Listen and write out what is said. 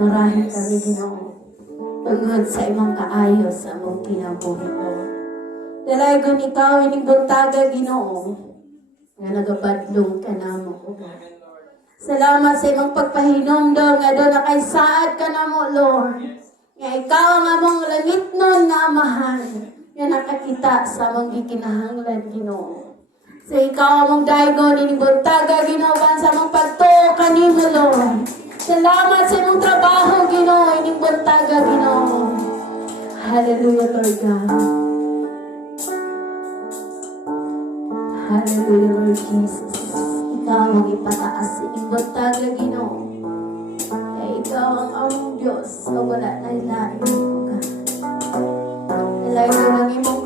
Murahin kami, Ginoo. Tungod sa imong kaayos sa among kinabuhi, Lord. Dalagon ikaw, ining buntaga, Ginoo, nga nagapadlong ka namo, O God. Salamat sa imong pagpahinomdom, nga doon na kay saad ka namo, Lord. Nga ikaw ang among langit nun na amahan, nga nakakita sa among gikinahanglan, Ginoo. Sa ikaw among daygon, ining buntaga, Ginoo, sa among pagtuo kanimo, Lord. Salamat sa imong trabaho, Ginoo, ining buntaga, Ginoo. Hallelujah, Lord God. Hallelujah, Lord Jesus. Ikaw ang ipataas sa ining buntaga, Ginoo. Kaya ikaw ang among Diyos, o wala na ilain, O God. Ilain ko ng imong